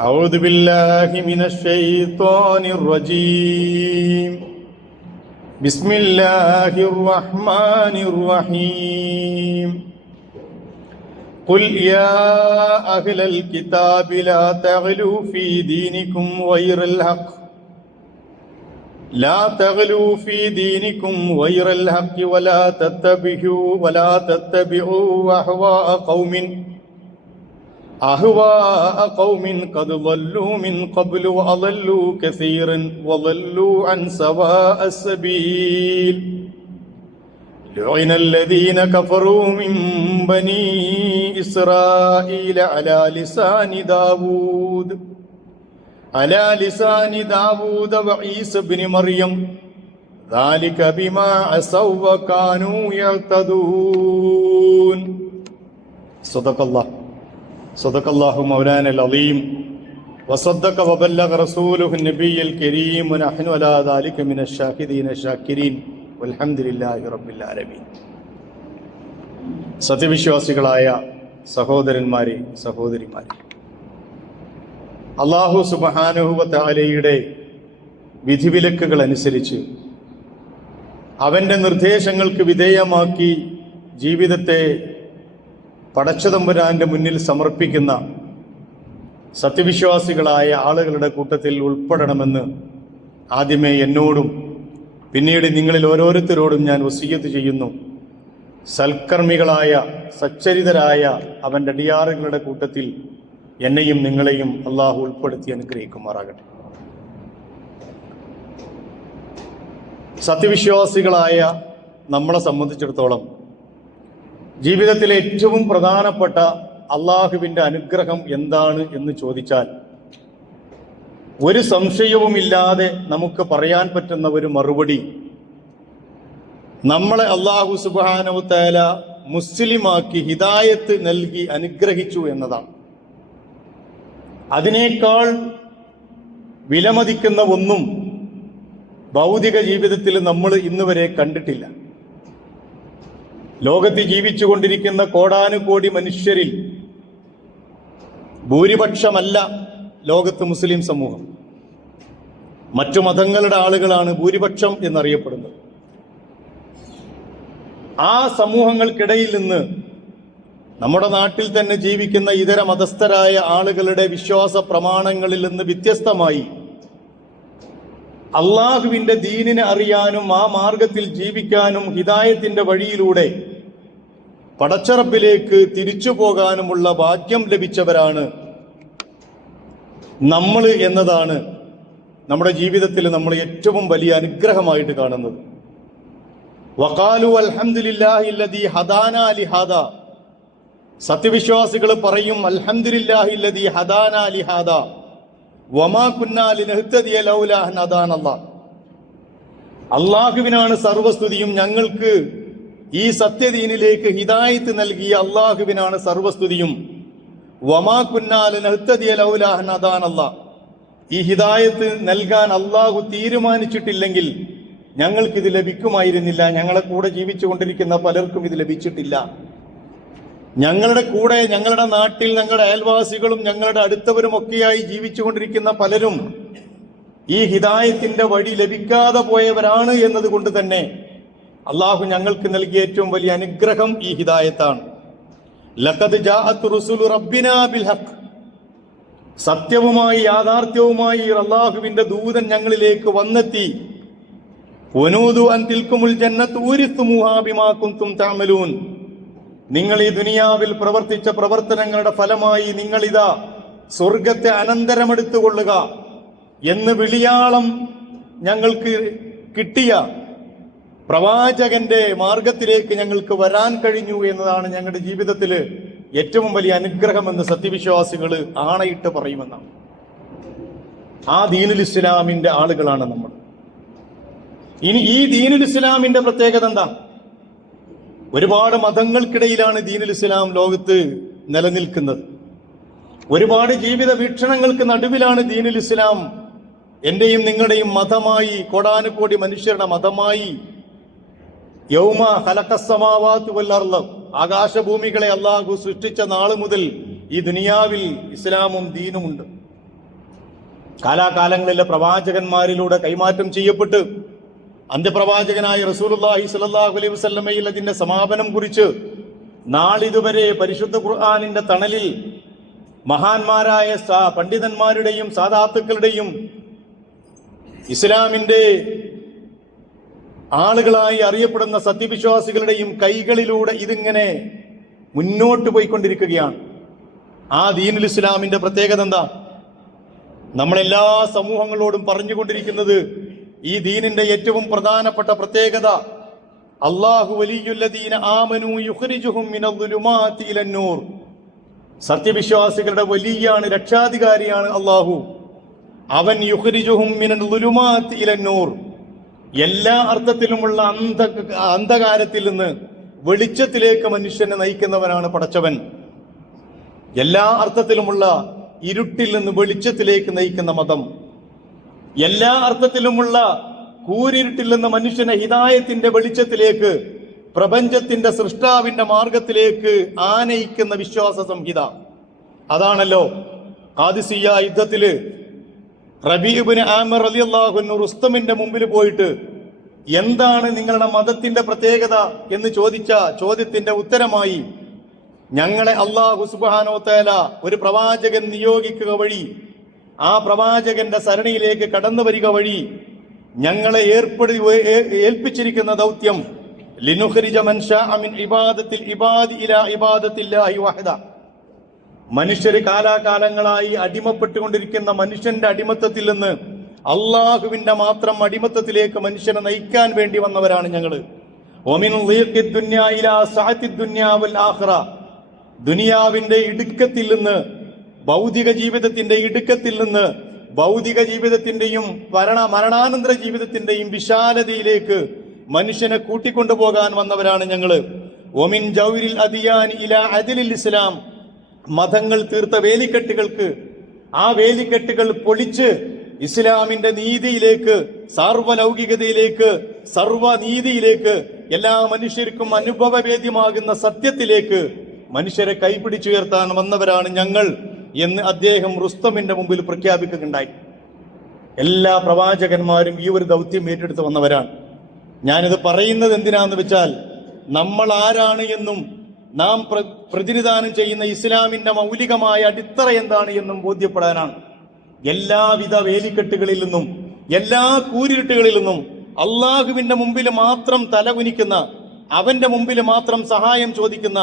أعوذ بالله من الشيطان الرجيم. بسم الله الرحمن الرحيم. قل يا أهل الكتاب لا تغلوا في دينكم غير الحق ولا تتبعوا أهواء قوم قد ضلوا من قبل وأضلوا كثيرا وضلوا عن سواء السبيل. لعن الذين كفروا من بني إسرائيل على لسان داود وعيسى بن مريم ذلك بما عصوا وكانوا يعتدون. صدق الله مولانا العظيم وصدق وبلغ رسوله النبي الكريم ونحن على ذلك من الشاهدين الشاكرين والحمد لله رب العالمين. സത്യവിശ്വാസികളായ സഹോദരന്മാരെ, സഹോദരിമാരെ, അല്ലാഹു സുബ്ഹാനഹു വ തആലയുടെ വിധിവിലക്കുകൾ അനുസരിച്ച് അവന്റെ നിർദ്ദേശങ്ങൾക്ക് വിധേയമാക്കി ജീവിതത്തെ പടച്ചതമ്പുരാന്റെ മുന്നിൽ സമർപ്പിക്കുന്ന സത്യവിശ്വാസികളായ ആളുകളുടെ കൂട്ടത്തിൽ ഉൾപ്പെടണമെന്ന് ആദ്യമേ എന്നോടും പിന്നീട് നിങ്ങളിൽ ഓരോരുത്തരോടും ഞാൻ വസിയ്യത്ത് ചെയ്യുന്നു. സൽക്കർമ്മികളായ സച്ചരിതരായ അവന്റെ അടിയാറുകളുടെ കൂട്ടത്തിൽ എന്നെയും നിങ്ങളെയും അള്ളാഹു ഉൾപ്പെടുത്തി അനുഗ്രഹിക്കുമാറാകട്ടെ. സത്യവിശ്വാസികളായ നമ്മളെ സംബന്ധിച്ചിടത്തോളം ജീവിതത്തിലെ ഏറ്റവും പ്രധാനപ്പെട്ട അള്ളാഹുവിന്റെ അനുഗ്രഹം എന്താണ് എന്ന് ചോദിച്ചാൽ ഒരു സംശയവുമില്ലാതെ നമുക്ക് പറയാൻ പറ്റുന്ന ഒരു മറുപടി നമ്മളെ അള്ളാഹു സുബ്ഹാനഹു വ തആല മുസ്ലിമാക്കി ഹിദായത്ത് നൽകി അനുഗ്രഹിച്ചു എന്നതാണ്. അതിനേക്കാൾ വിലമതിക്കുന്ന ഒന്നും ഭൗതിക ജീവിതത്തിൽ നമ്മൾ ഇന്നുവരെ കണ്ടിട്ടില്ല. ലോകത്ത് ജീവിച്ചുകൊണ്ടിരിക്കുന്ന കോടാനുകോടി മനുഷ്യരിൽ ഭൂരിപക്ഷമല്ല ലോകത്ത് മുസ്ലിം സമൂഹം. മറ്റു മതങ്ങളുടെ ആളുകളാണ് ഭൂരിപക്ഷം എന്നറിയപ്പെടുന്നത്. ആ സമൂഹങ്ങൾക്കിടയിൽ നിന്ന് നമ്മുടെ നാട്ടിൽ തന്നെ ജീവിക്കുന്ന ഇതര മതസ്ഥരായ ആളുകളുടെ വിശ്വാസ പ്രമാണങ്ങളിൽ നിന്ന് വ്യത്യസ്തമായി അള്ളാഹുവിന്റെ ദീനിനെ അറിയാനും ആ മാർഗത്തിൽ ജീവിക്കാനും ഹിദായത്തിന്റെ വഴിയിലൂടെ പടച്ചറപ്പിലേക്ക് തിരിച്ചു പോകാനുമുള്ള ഭാഗ്യം ലഭിച്ചവരാണ് നമ്മൾ എന്നതാണ് നമ്മുടെ ജീവിതത്തിൽ നമ്മൾ ഏറ്റവും വലിയ അനുഗ്രഹമായിട്ട് കാണുന്നത്. വഖാലു അൽഹംദുലില്ലാഹി അല്ലദീ ഹദാനാ ലിഹാദാ. സത്യവിശ്വാസികൾ പറയും അൽഹംദുലില്ലാഹി അല്ലദീ ഹദാനാ ലിഹാദാ വമാ കുന്നാ ലിനഹ്തദിയ ലൗലാ അൻ ഹദാനല്ലാഹ്. അല്ലാഹുവിനാണ് സർവസ്തുതിയും, ഞങ്ങൾക്ക് ഈ സത്യദീനിലേക്ക് ഹിദായത്ത് നൽകിയ അള്ളാഹുവിനാണ് സർവസ്തുതിയും. വമാ കുന്നാ ലിനഹ്തദിയ ലൗലാ അൻ ഹദാനല്ലാഹ്. ഈ ഹിദായത്ത് നൽകാൻ അള്ളാഹു തീരുമാനിച്ചിട്ടില്ലെങ്കിൽ ഞങ്ങൾക്കിത് ലഭിക്കുമായിരുന്നില്ല. ഞങ്ങളെ കൂടെ ജീവിച്ചു കൊണ്ടിരിക്കുന്ന പലർക്കും ഇത് ലഭിച്ചിട്ടില്ല. ഞങ്ങളുടെ കൂടെ, ഞങ്ങളുടെ നാട്ടിൽ, ഞങ്ങളുടെ അയൽവാസികളും ഞങ്ങളുടെ അടുത്തവരും ഒക്കെയായി ജീവിച്ചുകൊണ്ടിരിക്കുന്ന പലരും ഈ ഹിദായത്തിന്റെ വഴി ലഭിക്കാതെ പോയവരാണ് എന്നതുകൊണ്ട് തന്നെ അള്ളാഹു ഞങ്ങൾക്ക് നൽകിയ ഏറ്റവും വലിയ അനുഗ്രഹം ഈ ഹിദായത്താണ്. ലഖദ് ജാഅത് റുസുലു റബ്ബിനാ ബിൽ ഹഖ്. സത്യവുമായി യാഥാർത്ഥ്യവുമായി അള്ളാഹുവിന്റെ ദൂതൻ ഞങ്ങളിലേക്ക് വന്നെത്തി. വനൂദു അൻ തിൽക്കുമുൽ ജന്നത്തു ഊരിത്തുമുഹാ ബിമാ കുൻതും തഅമലൂൻ. നിങ്ങൾ ഈ ദുനിയാവിൽ പ്രവർത്തിച്ച പ്രവർത്തനങ്ങളുടെ ഫലമായി നിങ്ങളിതാ സ്വർഗത്തെ അനന്തരമെടുത്തുകൊള്ളുക എന്ന് വിളിയാളം ഞങ്ങൾക്ക് കിട്ടിയ പ്രവാചകന്റെ മാർഗത്തിലേക്ക് ഞങ്ങൾക്ക് വരാൻ കഴിഞ്ഞു എന്നതാണ് ഞങ്ങളുടെ ജീവിതത്തിൽ ഏറ്റവും വലിയ അനുഗ്രഹമെന്ന് സത്യവിശ്വാസികൾ ആണയിട്ട് പറയുമെന്നാണ്. ആ ദീനുൽ ഇസ്ലാമിന്റെ ആളുകളാണ് നമ്മൾ. ഇനി ഈ ദീനുൽ ഇസ്ലാമിന്റെ പ്രത്യേകത എന്താ? ഒരുപാട് മതങ്ങൾക്കിടയിലാണ് ദീനുൽ ഇസ്ലാം ലോകത്ത് നിലനിൽക്കുന്നത്. ഒരുപാട് ജീവിത വീക്ഷണങ്ങൾക്ക് നടുവിലാണ് ദീനുൽ ഇസ്ലാം എന്റെയും നിങ്ങളുടെയും മതമായി, കോടാനുകോടി മനുഷ്യരുടെ മതമായി. യൗമ ഖലഖസ്സമാവാതി വൽ അർള്, ആകാശഭൂമികളെ അള്ളാഹു സൃഷ്ടിച്ച നാള് മുതൽ ഈ ദുനിയാവിൽ ഇസ്ലാമും ദീനുമുണ്ട്. കാലാകാലങ്ങളിലെ പ്രവാചകന്മാരിലൂടെ കൈമാറ്റം ചെയ്യപ്പെട്ട് അന്ത്യപ്രവാചകനായ റസൂലുള്ളാഹി സ്വല്ലല്ലാഹു അലൈഹി വസല്ലമയിൽ അതിന്റെ സമാപനം കുറിച്ച് നാളിതുവരെ പരിശുദ്ധ ഖുർആനിന്റെ തണലിൽ മഹാന്മാരായ പണ്ഡിതന്മാരുടെയും സാദാത്തുക്കളുടെയും ഇസ്ലാമിന്റെ ആളുകളായി അറിയപ്പെടുന്ന സത്യവിശ്വാസികളുടെയും കൈകളിലൂടെ ഇതിങ്ങനെ മുന്നോട്ട് പോയിക്കൊണ്ടിരിക്കുകയാണ്. ആ ദീനുൽ ഇസ്ലാമിന്റെ പ്രത്യേകത എന്താ? നമ്മളെല്ലാ സമൂഹങ്ങളോടും പറഞ്ഞുകൊണ്ടിരിക്കുന്നത് ഈ ദീനിന്റെ ഏറ്റവും പ്രധാനപ്പെട്ട പ്രത്യേകത അല്ലാഹു വലിയുല്ലദീന ആമനൂ യുഖ്രിജുഹും മിനദ്ദുലുമാതി ഇലന്നൂർ. സത്യവിശ്വാസികളുടെ വലിയാണ്, രക്ഷാധികാരിയാണ് അല്ലാഹു. അവൻ യുഖ്രിജുഹും മിനദ്ദുലുമാതി ഇലന്നൂർ, എല്ലാ അർത്ഥത്തിലുമുള്ള അന്ധകാരത്തിൽ നിന്ന് വെളിച്ചത്തിലേക്ക് മനുഷ്യനെ നയിക്കുന്നവനാണ് പടച്ചവൻ. എല്ലാ അർത്ഥത്തിലുമുള്ള ഇരുട്ടിൽ നിന്ന് വെളിച്ചത്തിലേക്ക് നയിക്കുന്ന മതം, എല്ലാ അർത്ഥത്തിലുമുള്ള കൂരിരുട്ടിൽ നിന്ന് മനുഷ്യനെ ഹിദായത്തിന്റെ വെളിച്ചത്തിലേക്ക്, പ്രപഞ്ചത്തിന്റെ സൃഷ്ടാവിന്റെ മാർഗത്തിലേക്ക് ആനയിക്കുന്ന വിശ്വാസ സംഹിത. അതാണല്ലോ ഖാദിസിയ്യ യുദ്ധത്തില് റബീ ഇബ്നു ആമിർ റളിയല്ലാഹു അൻഹു റുസ്തമിന്റെ മുമ്പിൽ പോയിട്ട് എന്താണ് നിങ്ങളുടെ മതത്തിന്റെ പ്രത്യേകത എന്ന് ചോദിച്ച ചോദ്യത്തിന്റെ ഉത്തരമായി, ഞങ്ങളെ അല്ലാഹു സുബ്ഹാനഹു വ തആല ഒരു പ്രവാചകൻ നിയോഗിക്കുക വഴി, ആ പ്രവാചകന്റെ സരണിയിലേക്ക് കടന്നു വരിക വഴി ഞങ്ങളെ ഏൽപ്പിച്ചിരിക്കുന്ന ദൗത്യം ലിനുഖ്രിജ മൻ ശാഅ മിൻ ഇബാദത്തിൽ ഇബാദി ഇലാ ഇബാദത്തില്ലാഹി വഹദ. മനുഷ്യര് കാലാകാലങ്ങളായി അടിമപ്പെട്ടുകൊണ്ടിരിക്കുന്ന മനുഷ്യന്റെ അടിമത്തത്തിൽ നിന്ന് അള്ളാഹുവിന്റെ മാത്രം അടിമത്തത്തിലേക്ക് മനുഷ്യനെ നയിക്കാൻ വേണ്ടി വന്നവരാണ് ഞങ്ങള്. വമിൻ ളീഖിദ് ദുനിയാ ഇലാ സഅത്തിദ് ദുനിയാ വൽ ആഖിറ. ദുനിയാവിന്റെ ഇടുക്കത്തിൽ നിന്ന്, ഭൗതിക ജീവിതത്തിന്റെ ഇടുക്കത്തിൽ നിന്ന് ഭൗതിക ജീവിതത്തിന്റെയും മരണാനന്തര ജീവിതത്തിന്റെയും വിശാലതയിലേക്ക് മനുഷ്യനെ കൂട്ടിക്കൊണ്ടുപോകാൻ വന്നവരാണ് ഞങ്ങള്. ഒമിൻ ജൗരിൽ അദിയാൻ ഇലാ അദ്ലിൽ ഇസ്ലാം. മതങ്ങൾ തീർത്ത വേലിക്കെട്ടുകൾക്ക്, ആ വേലിക്കെട്ടുകൾ പൊളിച്ച് ഇസ്ലാമിന്റെ നീതിയിലേക്ക്, സാർവലൗകികതയിലേക്ക്, സർവനീതിയിലേക്ക്, എല്ലാ മനുഷ്യർക്കും അനുഭവവേദ്യമാകുന്ന സത്യത്തിലേക്ക് മനുഷ്യരെ കൈപിടിച്ചുയർത്താൻ വന്നവരാണ് ഞങ്ങൾ എന്ന് അദ്ദേഹം റുസ്തമിന്റെ മുമ്പിൽ പ്രഖ്യാപിക്കുകയുണ്ടായി. എല്ലാ പ്രവാചകന്മാരും ഈ ഒരു ദൗത്യം ഏറ്റെടുത്ത് വന്നവരാണ്. ഞാനിത് പറയുന്നത് എന്തിനാന്ന് വെച്ചാൽ നമ്മൾ ആരാണ് എന്നും നാം പ്രതിനിധാനം ചെയ്യുന്ന ഇസ്ലാമിന്റെ മൗലികമായ അടിത്തറ എന്താണ് എന്നും ബോധ്യപ്പെടാനാണ്. എല്ലാവിധ വേലിക്കെട്ടുകളിൽ നിന്നും, എല്ലാ കൂരിരുട്ടുകളിൽ നിന്നും അള്ളാഹുവിന്റെ മുമ്പിൽ മാത്രം തലകുനിക്കുന്ന, അവന്റെ മുമ്പിൽ മാത്രം സഹായം ചോദിക്കുന്ന,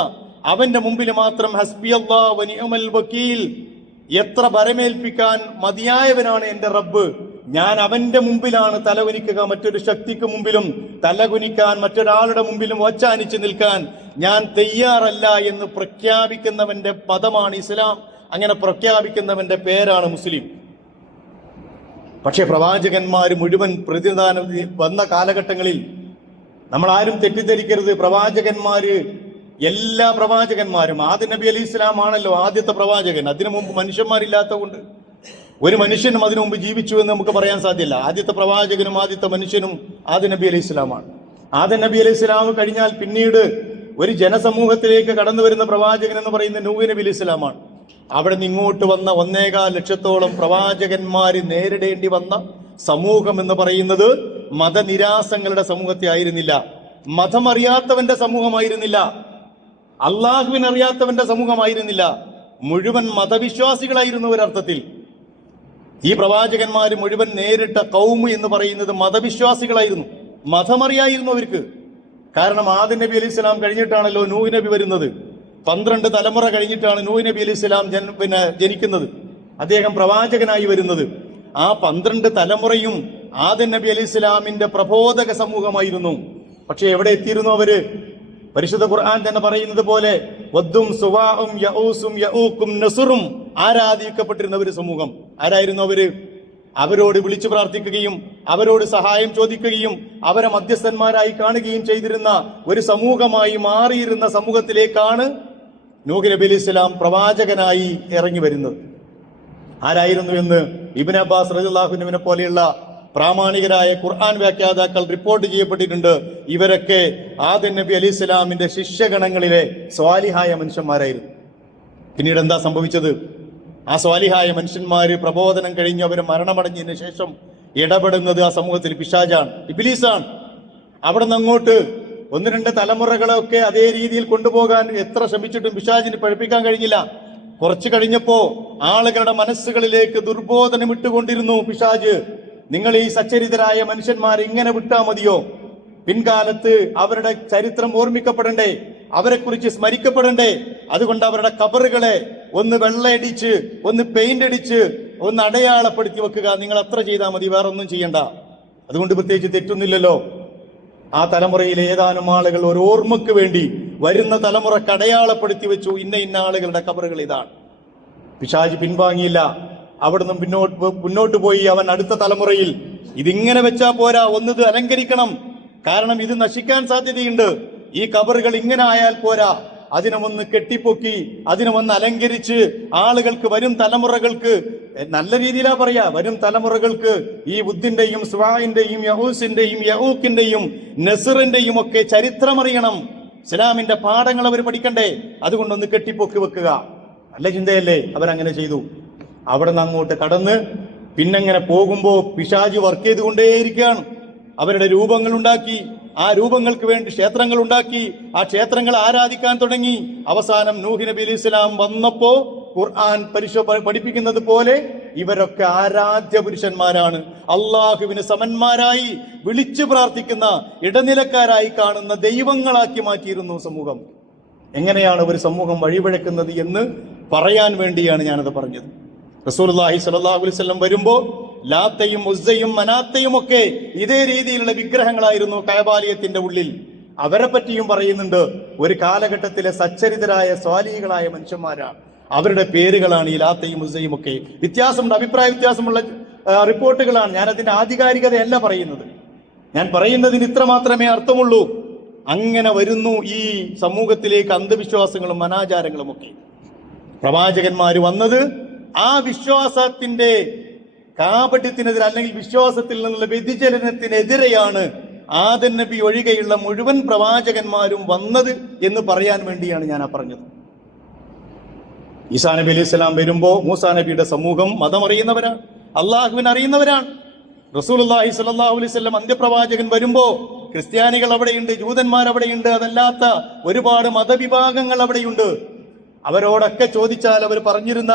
അവന്റെ മുമ്പിൽ മാത്രം ഹസ്ബി അല്ലാഹു വ നിഅമൽ വക്കീൽ, എത്ര ഭരമേൽപ്പിക്കാൻ മതിയായവനാണ് എന്റെ റബ്ബ്, ഞാൻ അവന്റെ മുമ്പിലാണ് തലകുനിക്കുക, മറ്റൊരു ശക്തിക്ക് മുമ്പിലും തലകുനിക്കാൻ, മറ്റൊരാളുടെ മുമ്പിലും ഒച്ചാനിച്ച് നിൽക്കാൻ ഞാൻ തയ്യാറല്ല എന്ന് പ്രഖ്യാപിക്കുന്നവന്റെ പദമാണ് ഇസ്ലാം. അങ്ങനെ പ്രഖ്യാപിക്കുന്നവന്റെ പേരാണ് മുസ്ലിം. പക്ഷെ പ്രവാചകന്മാർ മുഴുവൻ പ്രതിനിധാനം വന്ന കാലഘട്ടങ്ങളിൽ നമ്മൾ ആരും തെറ്റിദ്ധരിക്കരുത്. പ്രവാചകന്മാര്, എല്ലാ പ്രവാചകന്മാരും, ആദ്യ നബി അലൈഹി ഇസ്ലാം ആണല്ലോ ആദ്യത്തെ പ്രവാചകൻ. അതിനു മുമ്പ് മനുഷ്യന്മാരില്ലാത്തതുകൊണ്ട് ഒരു മനുഷ്യനും അതിനു മുമ്പ് ജീവിച്ചു എന്ന് നമുക്ക് പറയാൻ സാധ്യമല്ല. ആദ്യത്തെ പ്രവാചകനും ആദ്യത്തെ മനുഷ്യനും ആദ്യ നബി അലൈഹി ഇസ്ലാമാണ്. ആദ്യ നബി അലൈഹി ഇസ്ലാം കഴിഞ്ഞാൽ പിന്നീട് ഒരു ജനസമൂഹത്തിലേക്ക് കടന്നു വരുന്ന പ്രവാചകൻ എന്ന് പറയുന്ന നൂഹ് നബി അലൈഹി ഇസ്ലാമാണ്. അവിടെ നിന്ന് ഇങ്ങോട്ട് വന്ന 1.25 ലക്ഷത്തോളം പ്രവാചകന്മാര് നേരിടേണ്ടി വന്ന സമൂഹം എന്ന് പറയുന്നത് മതനിരാസങ്ങളുടെ സമൂഹത്തെ ആയിരുന്നില്ല, മതമറിയാത്തവന്റെ സമൂഹമായിരുന്നില്ല, അള്ളാഹുവിനറിയാത്തവന്റെ സമൂഹമായിരുന്നില്ല, മുഴുവൻ മതവിശ്വാസികളായിരുന്നു ഒരർത്ഥത്തിൽ. ഈ പ്രവാചകന്മാർ മുഴുവൻ നേരിട്ട കൗമ് എന്ന് പറയുന്നത് മതവിശ്വാസികളായിരുന്നു, മതമറിയായിരുന്നു അവർക്ക്. കാരണം ആദ്യ നബി അലൈഹി സ്വലാം കഴിഞ്ഞിട്ടാണല്ലോ നൂഹ് നബി വരുന്നത്. 12 തലമുറ കഴിഞ്ഞിട്ടാണ് നൂഹ് നബി അലൈഹി സ്വലാം ജനിക്കുന്നത്, അദ്ദേഹം പ്രവാചകനായി വരുന്നത്. ആ 12 തലമുറയും ആദ്യ നബി അലൈഹി സ്വലാമിന്റെ പ്രബോധക സമൂഹമായിരുന്നു. പക്ഷെ എവിടെ എത്തിയിരുന്നു അവര്? പരിശുദ്ധ ഖുർആൻ തന്നെ പറയുന്നത് പോലെ വദ്ദും സുവാഉം യഊസും യഊഖും നസ്റും ആരാധിക്കപ്പെട്ടിരുന്ന ഒരു സമൂഹം. ആരായിരുന്നു അവര്? അവരോട് വിളിച്ചു പ്രാർത്ഥിക്കുകയും അവരോട് സഹായം ചോദിക്കുകയും അവരെ മധ്യസ്ഥന്മാരായി കാണുകയും ചെയ്തിരുന്ന ഒരു സമൂഹമായി മാറിയിരുന്ന സമൂഹത്തിലേക്കാണ് നൂഹ് നബി അലൈഹി സ്വലാം പ്രവാചകനായി ഇറങ്ങി വരുന്നത്. ആരായിരുന്നു എന്ന് ഇബ്നു അബ്ബാസ് റളിയല്ലാഹു അൻഹുവിനെ പോലെയുള്ള പ്രാമാണികരായ ഖുർആൻ വ്യാഖ്യാതാക്കൾ റിപ്പോർട്ട് ചെയ്യപ്പെട്ടിട്ടുണ്ട്. ഇവരൊക്കെ ആദം നബി അലൈഹി സ്വലാമിന്റെ ശിഷ്യഗണങ്ങളിലെ സ്വാലിഹായ മനുഷ്യന്മാരായിരുന്നു. പിന്നീട് എന്താ സംഭവിച്ചത്? ആ സ്വാലിഹായ മനുഷ്യന്മാര് പ്രബോധനം കഴിഞ്ഞ് അവർ മരണമടഞ്ഞതിന് ശേഷം ഇടപെടുന്നത് ആ സമൂഹത്തിൽ പിശാചാണ്, ഇബ്ലീസാണ്. അവിടെ നിന്ന് അങ്ങോട്ട് ഒന്ന് രണ്ട് തലമുറകളൊക്കെ അതേ രീതിയിൽ കൊണ്ടുപോകാൻ എത്ര ശ്രമിച്ചിട്ടും പിശാചിന് പഠിപ്പിക്കാൻ കഴിഞ്ഞില്ല. കുറച്ചു കഴിഞ്ഞപ്പോ ആളുകളുടെ മനസ്സുകളിലേക്ക് ദുർബോധനം ഇട്ടുകൊണ്ടിരുന്നു പിശാച്. നിങ്ങൾ ഈ സച്ചരിതരായ മനുഷ്യന്മാരെ ഇങ്ങനെ വിട്ടാ മതിയോ? പിൻകാലത്ത് അവരുടെ ചരിത്രം ഓർമ്മിക്കപ്പെടണ്ടേ, അവരെക്കുറിച്ച് സ്മരിക്കപ്പെടണ്ടേ? അതുകൊണ്ട് അവരുടെ കബറുകളെ ഒന്ന് വെള്ളയടിച്ച്, ഒന്ന് പെയിന്റ് അടിച്ച്, ഒന്ന് അടയാളപ്പെടുത്തി വെക്കുക. നിങ്ങൾ അത്ര ചെയ്താൽ മതി, വേറെ ഒന്നും ചെയ്യണ്ട. അതുകൊണ്ട് പ്രത്യേകിച്ച് തെറ്റൊന്നുമില്ലല്ലോ. ആ തലമുറയിലെ ഏതാനും ആളുകൾ ഒരു ഓർമ്മക്ക് വേണ്ടി വരുന്ന തലമുറക്ക് അടയാളപ്പെടുത്തി വെച്ചു, ഇന്ന ഇന്ന ആളുകളുടെ കബറുകൾ ഇതാണ്. പിശാച് പിൻവാങ്ങിയില്ല. അവിടുന്ന് മുന്നോട്ട് പോയി അവൻ അടുത്ത തലമുറയിൽ ഇതിങ്ങനെ വെച്ചാ പോരാ, ഒന്നിത് അലങ്കരിക്കണം. കാരണം ഇത് നശിക്കാൻ സാധ്യതയുണ്ട്. ഈ കബറുകൾ ഇങ്ങനെ ആയാൽ പോരാ, അതിനെ ഒന്ന് കെട്ടിപ്പൊക്കി അതിനെ ഒന്ന് അലങ്കരിച്ച് ആളുകൾക്ക്, വരും തലമുറകൾക്ക്, നല്ല രീതിയിലാ പറയാ, വരും തലമുറകൾക്ക് ഈ ബുദ്ധിന്റെയും സ്വാഇന്റെയും യഹൂസിന്റെയും യഹൂക്കിന്റെയും നസറിന്റെയും ഒക്കെ ചരിത്രമറിയണം. ഇസ്ലാമിന്റെ പാഠങ്ങൾ അവർ പഠിക്കണ്ടേ? അതുകൊണ്ടൊന്ന് കെട്ടിപ്പൊക്കി വെക്കുക. നല്ല ചിന്തയല്ലേ? അവരങ്ങനെ ചെയ്തു. അവിടെ നിന്ന് അങ്ങോട്ട് കടന്ന് പിന്നെങ്ങനെ പോകുമ്പോ പിശാച് വർക്ക് ചെയ്തുകൊണ്ടേയിരിക്കുകയാണ്. അവരുടെ രൂപങ്ങൾ ഉണ്ടാക്കി, ആ രൂപങ്ങൾക്ക് വേണ്ടി ക്ഷേത്രങ്ങൾ ഉണ്ടാക്കി, ആ ക്ഷേത്രങ്ങൾ ആരാധിക്കാൻ തുടങ്ങി. അവസാനം നൂഹ് നബി അലൈഹി സ്വലാം വന്നപ്പോ ഖുർആൻ പഠിപ്പിക്കുന്നത് പോലെ ഇവരൊക്കെ ആരാധ്യ പുരുഷന്മാരാണ്. അള്ളാഹുവിന് സമന്മാരായി വിളിച്ചു പ്രാർത്ഥിക്കുന്ന, ഇടനിലക്കാരായി കാണുന്ന ദൈവങ്ങളാക്കി മാറ്റിയിരുന്നു സമൂഹം. എങ്ങനെയാണ് ഒരു സമൂഹം വഴിപിഴക്കുന്നത് എന്ന് പറയാൻ വേണ്ടിയാണ് ഞാനത് പറഞ്ഞത്. റസൂലുള്ളാഹി സ്വല്ലല്ലാഹു അലൈഹി വസല്ലം വരുമ്പോ ലാത്തയും ഉസ്സയും മനാത്തയും ഒക്കെ ഇതേ രീതിയിലുള്ള വിഗ്രഹങ്ങളായിരുന്നു കഅബാലയത്തിന്റെ ഉള്ളിൽ. അവരെ പറ്റിയും പറയുന്നുണ്ട്. ഒരു കാലഘട്ടത്തിലെ സച്ചരിതരായ സ്വാലിഹികളായ മനുഷ്യന്മാരാണ്. അവരുടെ പേരുകളാണ് ഈ ലാത്തയും ഉസ്സയും ഒക്കെ. വ്യത്യാസമുണ്ട്, അഭിപ്രായ വ്യത്യാസമുള്ള റിപ്പോർട്ടുകളാണ്. ഞാൻ അതിന്റെ ആധികാരികതയല്ല പറയുന്നത്. ഞാൻ പറയുന്നതിന് ഇത്ര മാത്രമേ അർത്ഥമുള്ളൂ. അങ്ങനെ വരുന്നു ഈ സമൂഹത്തിലേക്ക് അന്ധവിശ്വാസങ്ങളും അനാചാരങ്ങളും ഒക്കെ. പ്രവാചകന്മാര് വന്നത് ആ വിശ്വാസത്തിന്റെ കാപട്യത്തിനെതിരെ, അല്ലെങ്കിൽ വിശ്വാസത്തിൽ നിന്നുള്ള വ്യതിചലനത്തിനെതിരെയാണ് ആദം നബി ഒഴികെയുള്ള മുഴുവൻ പ്രവാചകന്മാരും വന്നത് എന്ന് പറയാൻ വേണ്ടിയാണ് ഞാൻ പറഞ്ഞത്. ഈസാ നബി അലൈഹി സ്വലാം വരുമ്പോ മൂസാ നബിയുടെ സമൂഹം മതമറിയുന്നവരാണ്, അള്ളാഹുവിനെ അറിയുന്നവരാണ്. റസൂലുള്ളാഹി സ്വല്ലല്ലാഹു അലൈഹി വസല്ലം അന്ത്യപ്രവാചകൻ വരുമ്പോ ക്രിസ്ത്യാനികൾ അവിടെയുണ്ട്, ജൂതന്മാർ അവിടെയുണ്ട്, അതല്ലാത്ത ഒരുപാട് മതവിഭാഗങ്ങൾ അവിടെയുണ്ട്. അവരോടൊക്കെ ചോദിച്ചാൽ അവർ പറഞ്ഞിരുന്ന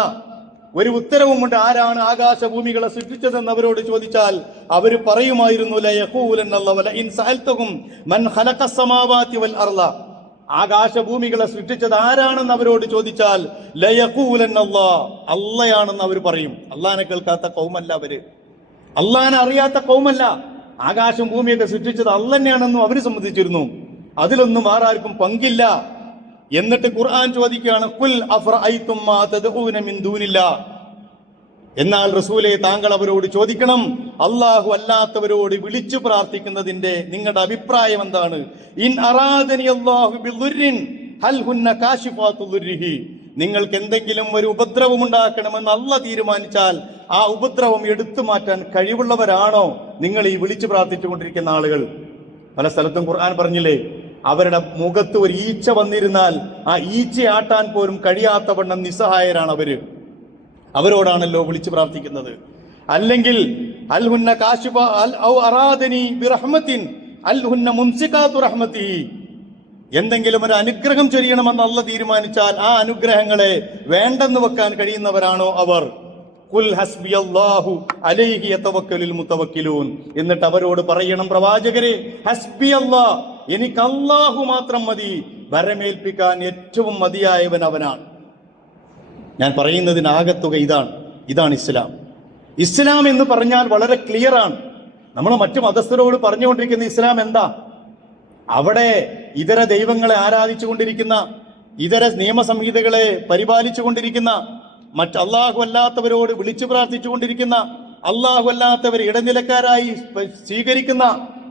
ഒരു ഉത്തരവുമുണ്ട്. ആരാണ് ആകാശഭൂമികളെ സൃഷ്ടിച്ചതെന്ന് അവരോട് ചോദിച്ചാൽ അവർ പറയുമായിരുന്നു, ആകാശഭൂമികളെ സൃഷ്ടിച്ചത് ആരാണെന്ന് അവരോട് ചോദിച്ചാൽ അള്ളയാണെന്ന് അവർ പറയും. അള്ളാനെ കേൾക്കാത്ത കൗമല്ല അവര്, അള്ളാനെ അറിയാത്ത കൗമല്ല. ആകാശം ഭൂമിയൊക്കെ സൃഷ്ടിച്ചത് അള്ള തന്നെയാണെന്നും അവർ സമ്മതിച്ചിരുന്നു. അതിലൊന്നും വേറെ ആർക്കും പങ്കില്ല. എന്നിട്ട് ഖുർആൻ ചോദിക്കുകയാണ്, ഖുൽ അഫറഅയ്തും മാ തദ്ഊന മിൻ ദൂനില്ലാഹ്. എന്നാൽ റസൂലേ, താങ്കൾ അവരോട് ചോദിക്കണം, അല്ലാഹു അല്ലാത്തവരോട് വിളിച്ചു പ്രാർത്ഥിക്കുന്നതിന്റെ നിങ്ങളുടെ അഭിപ്രായം എന്താണ്? ഇൻ അറാദനി അല്ലാഹു ബിദുർരിൻ ഹൽ ഹുന്ന കാശിഫാതു ദുർരിഹി. നിങ്ങൾക്ക് എന്തെങ്കിലും ഒരു ഉപദ്രവം ഉണ്ടാക്കണമെന്ന് അല്ലാഹ് തീരുമാനിച്ചാൽ ആ ഉപദ്രവം എടുത്തു മാറ്റാൻ കഴിവുള്ളവരാണോ നിങ്ങൾ ഈ വിളിച്ചു പ്രാർത്ഥിച്ചുകൊണ്ടിരിക്കുന്ന ആളുകൾ? പല സ്ഥലത്തും ഖുർആൻ പറഞ്ഞില്ലേ, അവരുടെ മുഖത്ത് ഒരു ഈച്ച വന്നിരുന്നാൽ ആ ഈച്ച ആട്ടാൻ പോലും കഴിയാത്തവണ്ണം നിസ്സഹായരാണ് അവര്. അവരോടാണല്ലോ വിളിച്ചു പ്രാർത്ഥിക്കുന്നത്. അല്ലെങ്കിൽ അൽഹുന്ന കാശിഫ ഔ അറാദനി ബിറഹ്മത്തിൻ അൽഹുന്ന മുംസികാതു റഹ്മതി. എന്തെങ്കിലും ഒരു അനുഗ്രഹം ചൊരിയണമെന്ന് അല്ലാഹ് തീരുമാനിച്ചാൽ ആ അനുഗ്രഹങ്ങളെ വേണ്ടെന്ന് വെക്കാൻ കഴിയുന്നവരാണോ അവർ? ഖുൽ ഹസ്ബിയല്ലാഹു അലൈഹി യതവക്കലുൽ മുതവക്കിലൂൻ. എന്നിട്ട് അവരോട് പറയണം, പ്രവാചകരെ, ഹസ്ബിയല്ലാഹ്, എനിക്ക് അല്ലാഹു മാത്രം മതി, വരമേൽപ്പിക്കാൻ ഏറ്റവും മതിയായവൻ അവനാണ്. ഞാൻ പറയുന്നതിനാകത്തുക ഇതാണ് ഇസ്ലാം. ഇസ്ലാം എന്ന് പറഞ്ഞാൽ വളരെ ക്ലിയർ ആണ്. നമ്മൾ മറ്റു മതസ്ഥരോട് പറഞ്ഞുകൊണ്ടിരിക്കുന്ന ഇസ്ലാം എന്താ? അവിടെ ഇതര ദൈവങ്ങളെ ആരാധിച്ചുകൊണ്ടിരിക്കുന്ന, ഇതര നിയമസംഹിതകളെ പരിപാലിച്ചു കൊണ്ടിരിക്കുന്ന, മറ്റ് അള്ളാഹു അല്ലാത്തവരോട് വിളിച്ചു പ്രാർത്ഥിച്ചുകൊണ്ടിരിക്കുന്ന, അള്ളാഹു അല്ലാത്തവരെ ഇടനിലക്കാരായി സ്വീകരിക്കുന്ന,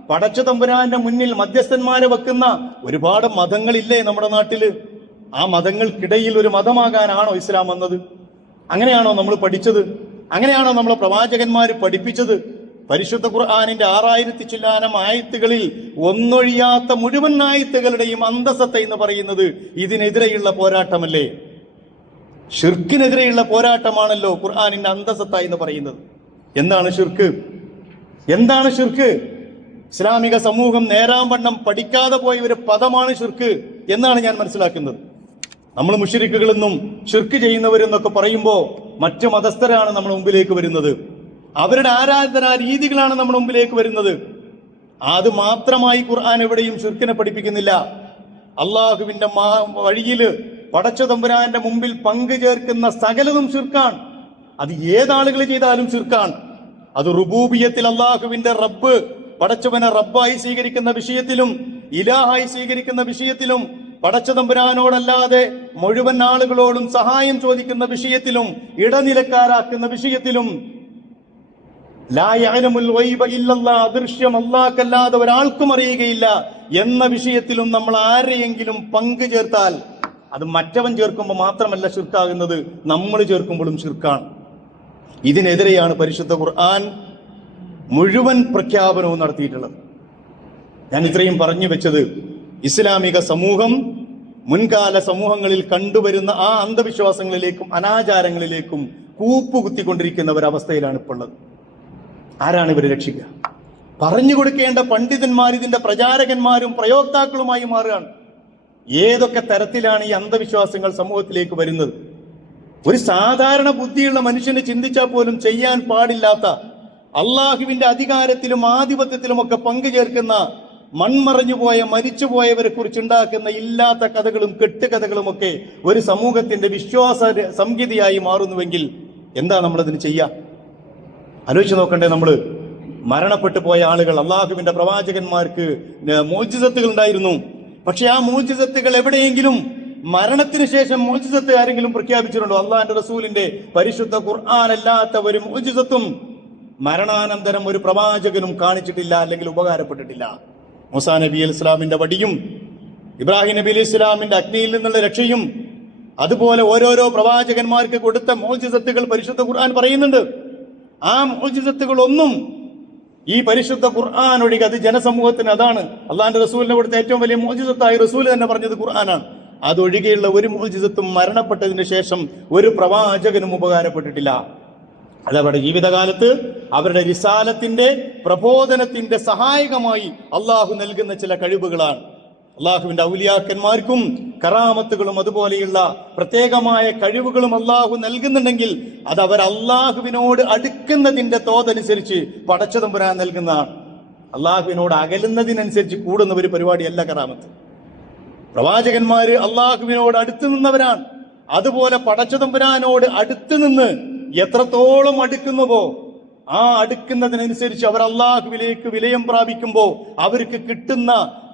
പടച്ച തമ്പുരാന്റെ മുന്നിൽ മധ്യസ്ഥന്മാരെ വെക്കുന്ന ഒരുപാട് മതങ്ങളില്ലേ നമ്മുടെ നാട്ടില്? ആ മതങ്ങൾക്കിടയിൽ ഒരു മതമാകാനാണോ ഇസ്ലാം വന്നത്? അങ്ങനെയാണോ നമ്മൾ പഠിച്ചത്? അങ്ങനെയാണോ നമ്മളെ പ്രവാചകന്മാര് പഠിപ്പിച്ചത്? പരിശുദ്ധ ഖുർആനിന്റെ 6000 ചില്ലാനം ആയത്തുകളിൽ ഒന്നൊഴിയാത്ത മുഴുവൻ ആയത്തുകളുടെയും അന്തസത്ത എന്ന് പറയുന്നത് ഇതിനെതിരെയുള്ള പോരാട്ടമല്ലേ? ഷിർക്കിനെതിരെയുള്ള പോരാട്ടമാണല്ലോ ഖുർആനിന്റെ അന്തസത്ത എന്ന് പറയുന്നത്. എന്താണ് ഷിർക്ക്? എന്താണ് ഷിർക്ക്? ഇസ്ലാമിക സമൂഹം നേരാംവണ്ണം പഠിക്കാതെ പോയ ഒരു പദമാണ് ഷിർക്ക് എന്നാണ് ഞാൻ മനസ്സിലാക്കുന്നത്. നമ്മൾ മുശ്രിക്കുകളെന്നും ഷിർക്ക് ചെയ്യുന്നവരെന്നൊക്കെ പറയുമ്പോൾ മറ്റു മതസ്ഥരാണ് നമ്മുടെ മുമ്പിലേക്ക് വരുന്നത്. അവരുടെ ആരാധനാ രീതികളാണ് നമ്മുടെ മുമ്പിലേക്ക് വരുന്നത്. അത് മാത്രമായി ഖുർആൻ എവിടെയും ഷിർക്കിനെ പഠിപ്പിക്കുന്നില്ല. അള്ളാഹുവിന്റെ വഴിയില് പടച്ച തമ്പുരാന്റെ മുമ്പിൽ പങ്കു ചേർക്കുന്ന സകലതും ഷിർക്കാണ്. അത് ഏതാളുകൾ ചെയ്താലും ഷിർക്കാണ്. അത് റുബൂബിയത്തിൽ അള്ളാഹുവിന്റെ റബ്ബ് പടച്ചവനെ റബ്ബായി സ്വീകരിക്കുന്ന വിഷയത്തിലും ഇലാഹായി സ്വീകരിക്കുന്ന വിഷയത്തിലും പടച്ച തമ്പുരാനോടല്ലാതെ മുഴുവൻ ആളുകളോടും സഹായം ചോദിക്കുന്ന വിഷയത്തിലും ഇടനിലക്കാരാക്കുന്ന വിഷയത്തിലും ലാ യഅലമുൽ ഗൈബ ഇല്ലല്ലാഹ്, അദൃശ്യം അല്ലാഹുവല്ലാതെ ഒരാൾക്കും അറിയുകയില്ല എന്ന വിഷയത്തിലും നമ്മൾ ആരെയെങ്കിലും പങ്കു ചേർത്താൽ അത് മറ്റവൻ ചേർക്കുമ്പോൾ മാത്രമല്ല ഷിർക്കാകുന്നത്, നമ്മൾ ചേർക്കുമ്പോഴും ഷിർക്കാണ്. ഇതിനെതിരെയാണ് പരിശുദ്ധ ഖുർആൻ മുഴുവൻ പ്രഖ്യാപനവും നടത്തിയിട്ടുള്ളത്. ഞാൻ ഇത്രയും പറഞ്ഞു വെച്ചത് ഇസ്ലാമിക സമൂഹം മുൻകാല സമൂഹങ്ങളിൽ കണ്ടുവരുന്ന ആ അന്ധവിശ്വാസങ്ങളിലേക്കും അനാചാരങ്ങളിലേക്കും കൂപ്പുകുത്തിക്കൊണ്ടിരിക്കുന്ന ഒരവസ്ഥയിലാണ് ഇപ്പോൾ ഉള്ളത്. ആരാണ് ഇവരെ രക്ഷിക്കുക? പറഞ്ഞു കൊടുക്കേണ്ട പണ്ഡിതന്മാർ ഇതിന്റെ പ്രചാരകന്മാരും പ്രയോക്താക്കളുമായി മാറുകയാണ്. ഏതൊക്കെ തരത്തിലാണ് ഈ അന്ധവിശ്വാസങ്ങൾ സമൂഹത്തിലേക്ക് വരുന്നത്? ഒരു സാധാരണ ബുദ്ധിയുള്ള മനുഷ്യന് ചിന്തിച്ചാൽ പോലും ചെയ്യാൻ പാടില്ലാത്ത, അള്ളാഹുവിന്റെ അധികാരത്തിലും ആധിപത്യത്തിലും ഒക്കെ പങ്കുചേർക്കുന്ന, മൺമറഞ്ഞുപോയ മരിച്ചുപോയവരെ കുറിച്ചുണ്ടാക്കുന്ന ഇല്ലാത്ത കഥകളും കെട്ടുകഥകളും ഒക്കെ ഒരു സമൂഹത്തിന്റെ വിശ്വാസ സംഹിതയായി മാറുന്നുവെങ്കിൽ എന്താ നമ്മളതിന് ചെയ്യുക? ആലോചിച്ച് നോക്കണ്ടേ? നമ്മൾ മരണപ്പെട്ടു പോയ ആളുകൾ, അള്ളാഹുവിന്റെ പ്രവാചകന്മാർക്ക് മോചിസത്തുകൾ ഉണ്ടായിരുന്നു. പക്ഷെ ആ മോചിസത്തുകൾ എവിടെയെങ്കിലും മരണത്തിന് ശേഷം മോചിസത്ത് ആരെങ്കിലും പ്രഖ്യാപിച്ചിട്ടുണ്ടോ? അള്ളാഹിന്റെ റസൂലിന്റെ പരിശുദ്ധ ഖുർആൻ അല്ലാത്ത ഒരു മോചിസത്തും മരണാനന്തരം ഒരു പ്രവാചകനും കാണിച്ചിട്ടില്ല, അല്ലെങ്കിൽ ഉപകാരപ്പെട്ടിട്ടില്ല. മൂസാ നബി അലൈഹി ഇസ്ലാമിന്റെ വടിയും ഇബ്രാഹിം നബി അലൈഹി ഇസ്ലാമിന്റെ അഗ്നിയിൽ നിന്നുള്ള രക്ഷയും അതുപോലെ ഓരോരോ പ്രവാചകന്മാർക്ക് കൊടുത്ത മോചിസത്തുകൾ പരിശുദ്ധ ഖുർആൻ പറയുന്നുണ്ട്. ആ മോചിസത്തുകളൊന്നും ഈ പരിശുദ്ധ ഖുർആൻ ഒഴികെ, അത് ജനസമൂഹത്തിന്, അതാണ് അള്ളാഹിന്റെ റസൂലിനെ കൊടുത്ത ഏറ്റവും വലിയ മോചിസത്തായി റസൂൽ തന്നെ പറഞ്ഞത് ഖുർആനാണ്. അതൊഴികെയുള്ള ഒരു മോചിസത്തും മരണപ്പെട്ടതിന് ശേഷം ഒരു പ്രവാചകനും ഉപകാരപ്പെട്ടിട്ടില്ല. അതവരുടെ ജീവിതകാലത്ത് അവരുടെ റിസാലത്തിന്റെ പ്രബോധനത്തിന്റെ സഹായകമായി അള്ളാഹു നൽകുന്ന ചില കഴിവുകളാണ്. അള്ളാഹുവിന്റെ ഔലിയാക്കന്മാർക്കും കറാമത്തുകളും അതുപോലെയുള്ള പ്രത്യേകമായ കഴിവുകളും അള്ളാഹു നൽകുന്നുണ്ടെങ്കിൽ അത് അവർ അള്ളാഹുവിനോട് അടുക്കുന്നതിന്റെ തോതനുസരിച്ച് പടച്ചതമ്പുരാൻ നൽകുന്നതാണ്. അള്ളാഹുവിനോട് അകലുന്നതിനനുസരിച്ച് കൂടുന്ന ഒരു പരിപാടിയല്ല കറാമത്ത്. പ്രവാചകന്മാര് അള്ളാഹുവിനോട് അടുത്തു നിന്നവരാണ്. അതുപോലെ പടച്ചതമ്പുരാനോട് അടുത്തു നിന്ന് എത്രത്തോളം അടുക്കുന്നുവോ ആ അടുക്കുന്നതിനനുസരിച്ച് അവർ അള്ളാഹുവിലേക്ക് വിലയം പ്രാപിക്കുമ്പോൾ അവർക്ക് കിട്ടുന്ന,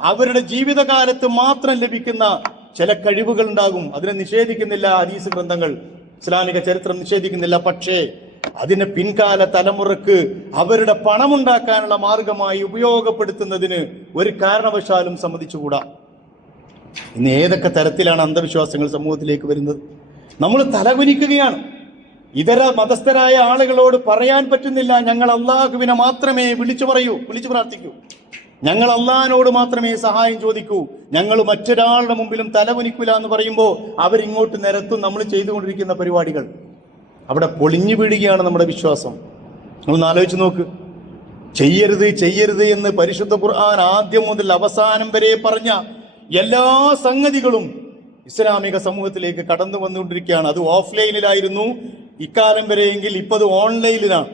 അവരുടെ ജീവിതകാലത്ത് മാത്രം ലഭിക്കുന്ന ചില കഴിവുകൾ ഉണ്ടാകും. അതിനെ നിഷേധിക്കുന്നില്ല ഹദീസ് ഗ്രന്ഥങ്ങൾ, ഇസ്ലാമിക ചരിത്രം നിഷേധിക്കുന്നില്ല. പക്ഷേ അതിനെ പിൻകാല തലമുറക്ക് അവരുടെ പണമുണ്ടാക്കാനുള്ള മാർഗമായി ഉപയോഗപ്പെടുത്തുന്നതിന് ഒരു കാരണവശാലും സമ്മതിച്ചുകൂടാ. ഇന്ന് ഏതൊക്കെ തരത്തിലാണ് അന്ധവിശ്വാസങ്ങൾ സമൂഹത്തിലേക്ക് വരുന്നത്? നമ്മൾ തലകുനിക്കുകയാണ്. ഇതര മതസ്ഥരായ ആളുകളോട് പറയാൻ പറ്റുന്നില്ല, ഞങ്ങൾ അള്ളാഹുവിനെ മാത്രമേ വിളിച്ചു പ്രാർത്ഥിക്കൂ, ഞങ്ങൾ അള്ളാഹിനോട് മാത്രമേ സഹായം ചോദിക്കൂ, ഞങ്ങൾ മറ്റൊരാളുടെ മുമ്പിലും തലകുനിക്കില്ല എന്ന് പറയുമ്പോൾ അവരിങ്ങോട്ട് നിരത്തും നമ്മൾ ചെയ്തുകൊണ്ടിരിക്കുന്ന പരിപാടികൾ. അവിടെ പൊളിഞ്ഞു വീഴുകയാണ് നമ്മുടെ വിശ്വാസം. നമ്മളൊന്ന് ആലോചിച്ച് നോക്ക്. ചെയ്യരുത് എന്ന് പരിശുദ്ധ ഖുർആൻ ആദ്യം മുതൽ അവസാനം വരെ പറഞ്ഞ എല്ലാ സംഗതികളും ഇസ്ലാമിക സമൂഹത്തിലേക്ക് കടന്നു വന്നുകൊണ്ടിരിക്കുകയാണ്. അത് ഓഫ്ലൈനിലായിരുന്നു ഇക്കാലം വരെയെങ്കിൽ ഇപ്പൊ അത് ഓൺലൈനിലാണ്.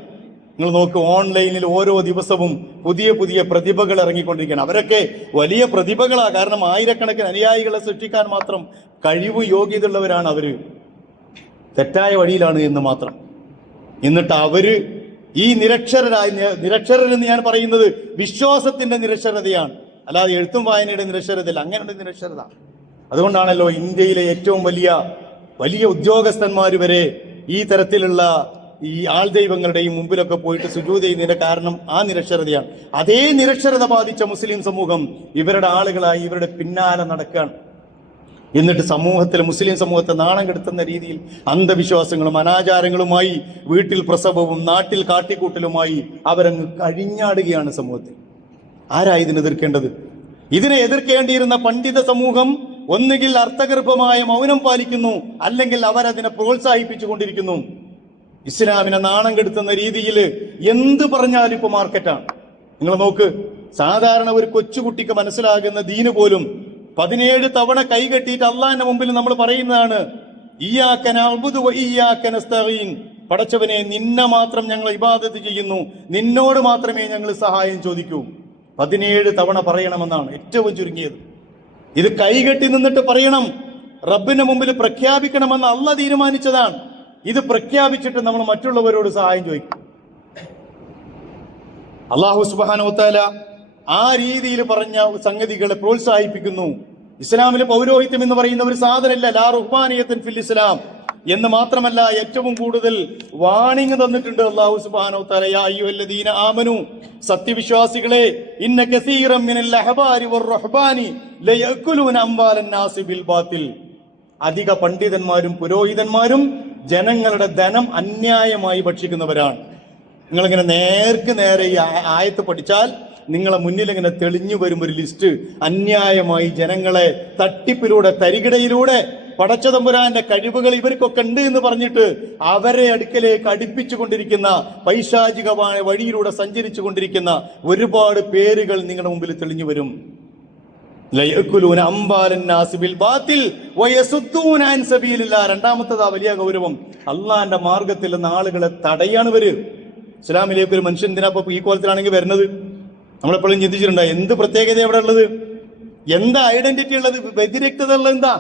നിങ്ങൾ നോക്ക്, ഓൺലൈനിൽ ഓരോ ദിവസവും പുതിയ പുതിയ പ്രതിഭകൾ ഇറങ്ങിക്കൊണ്ടിരിക്കുകയാണ്. അവരൊക്കെ വലിയ പ്രതിഭകളാണ്. കാരണം ആയിരക്കണക്കിന് അനുയായികളെ സൃഷ്ടിക്കാൻ മാത്രം കഴിവ് യോഗ്യതയുള്ളവരാണ് അവര്. തെറ്റായ വഴിയിലാണ് എന്ന് മാത്രം. എന്നിട്ട് അവര് ഈ നിരക്ഷരരെന്ന് ഞാൻ പറയുന്നത് വിശ്വാസത്തിന്റെ നിരക്ഷരതയാണ്, അല്ലാതെ എഴുത്തും വായനയുടെ നിരക്ഷരതയില്ല. അങ്ങനെയുള്ള നിരക്ഷരത. അതുകൊണ്ടാണല്ലോ ഇന്ത്യയിലെ ഏറ്റവും വലിയ ഉദ്യോഗസ്ഥന്മാർ വരെ ഈ തരത്തിലുള്ള ഈ ആൾദൈവങ്ങളുടെയും മുമ്പിലൊക്കെ പോയിട്ട് സുജൂദ് ചെയ്യുന്നതിന്റെ കാരണം ആ നിരക്ഷരതയാണ്. അതേ നിരക്ഷരത ബാധിച്ച മുസ്ലിം സമൂഹം ഇവരുടെ ആളുകളായി ഇവരുടെ പിന്നാലെ നടക്കുകയാണ്. എന്നിട്ട് മുസ്ലിം സമൂഹത്തെ നാണം കെടുത്തുന്ന രീതിയിൽ അന്ധവിശ്വാസങ്ങളും അനാചാരങ്ങളുമായി വീട്ടിൽ പ്രസവവും നാട്ടിൽ കാട്ടിക്കൂട്ടലുമായി അവരങ്ങ് കഴിഞ്ഞാടുകയാണ് സമൂഹത്തിൽ. ആരാ ഇതിനെ എതിർക്കേണ്ടത്? ഇതിനെ എതിർക്കേണ്ടിയിരുന്ന പണ്ഡിത സമൂഹം ഒന്നുകിൽ അർത്ഥഗർഭമായ മൗനം പാലിക്കുന്നു, അല്ലെങ്കിൽ അവരതിനെ പ്രോത്സാഹിപ്പിച്ചു കൊണ്ടിരിക്കുന്നു. ഇസ്ലാമിനെ നാണം കെടുത്തുന്ന രീതിയിൽ എന്ത് പറഞ്ഞാലും ഇപ്പൊ മാർക്കറ്റാണ്. നിങ്ങൾ നോക്ക്, സാധാരണ ഒരു കൊച്ചുകുട്ടിക്ക് മനസ്സിലാകുന്ന ദീന് പോലും 17 തവണ കൈകെട്ടിയിട്ട് അള്ളാഹിന്റെ മുമ്പിൽ നമ്മൾ പറയുന്നതാണ്, ഇയ്യാക നഅ്ബുദു വ ഇയ്യാക നസ്തഈൻ, പടച്ചവനെ നിന്നെ മാത്രം ഞങ്ങൾ ഇബാദത്ത് ചെയ്യുന്നു, നിന്നോട് മാത്രമേ ഞങ്ങൾ സഹായം ചോദിക്കൂ. 17 തവണ പറയണമെന്നാണ് ഏറ്റവും ചുരുങ്ങിയത്. ഇത് കൈകെട്ടി നിന്നിട്ട് പറയണം, റബ്ബിന്റെ മുമ്പിൽ പ്രഖ്യാപിക്കണമെന്ന് അള്ളാഹ് തീരുമാനിച്ചതാണ്. ഇത് പ്രഖ്യാപിച്ചിട്ട് നമ്മൾ മറ്റുള്ളവരോട് സഹായം ചോദിക്കും. അല്ലാഹു സുബ്ഹാനഹു വ തആല ആ രീതിയിൽ പറഞ്ഞ സംഗതികളെ പ്രോത്സാഹിപ്പിക്കുന്നു. ഇസ്ലാമിലെ പൗരോഹിത്യം എന്ന് പറയുന്ന ഒരു സാധനമല്ല, ലാ റുഹ്ബാനിയത്തുൻ ഫിൽ ഇസ്ലാം എന്ന് മാത്രമല്ല, ഏറ്റവും കൂടുതൽ വാണിംഗ് തന്നിട്ടുണ്ട് അല്ലാഹു സുബ്ഹാനഹു വ തആല. യാ അയ്യുഹല്ലദീന ആമനു, സത്യവിശ്വാസികളെ, ഇന്ന കസീറൻ മിനൽ അഹ്ബാരി വർ-റുഹ്ബാനി ലയഅകുലൂന അംവാലൻ നാസി ബിൽ ബാത്തിൽ. അധിക പണ്ഡിതന്മാരും പുരോഹിതന്മാരും ജനങ്ങളുടെ ധനം അന്യായമായി ഭക്ഷിക്കുന്നവരാണ്. നിങ്ങളിങ്ങനെ നേർക്ക് നേരെ ഈ ആയത്ത് പഠിച്ചാൽ നിങ്ങളെ മുന്നിൽ ഇങ്ങനെ തെളിഞ്ഞു വരും ഒരു ലിസ്റ്റ്. അന്യായമായി ജനങ്ങളെ തട്ടിപ്പിലൂടെ, തരികിടയിലൂടെ പടച്ചതമ്പുരാന്റെ കഴിവുകൾ ഇവർക്കൊക്കെ ഉണ്ട് എന്ന് പറഞ്ഞിട്ട് അവരെ അടുക്കലേക്ക് അടുപ്പിച്ചു കൊണ്ടിരിക്കുന്ന, പൈശാചികമായ വഴിയിലൂടെ സഞ്ചരിച്ചു കൊണ്ടിരിക്കുന്ന ഒരുപാട് പേരുകൾ നിങ്ങളുടെ മുമ്പിൽ തെളിഞ്ഞു വരും. ലയഅകുലൂന അംവാലൻ നാസി ബിൽ ബാത്തിൽ വയസുദ്ദൂന അൻ സബീലില്ലാഹ്. രണ്ടാമത്തേതാ വലിയ ഗൗരവം, അള്ളാന്റെ മാർഗത്തിൽ നിന്ന് ആളുകളെ തടയാണ് ഇവര്. ഇസ്ലാമിലേക്ക് ഒരു മനുഷ്യൻ എന്തിനാ ഇപ്പൊ ഈ കോലത്തിലാണെങ്കിൽ വരുന്നത്? നമ്മളെപ്പോഴും ചിന്തിച്ചിട്ടുണ്ടോ എന്ത് പ്രത്യേകത എവിടെ ഉള്ളത്, എന്താ ഐഡന്റിറ്റി ഉള്ളത്, വ്യതിരിക്തത ഉള്ളത് എന്താ?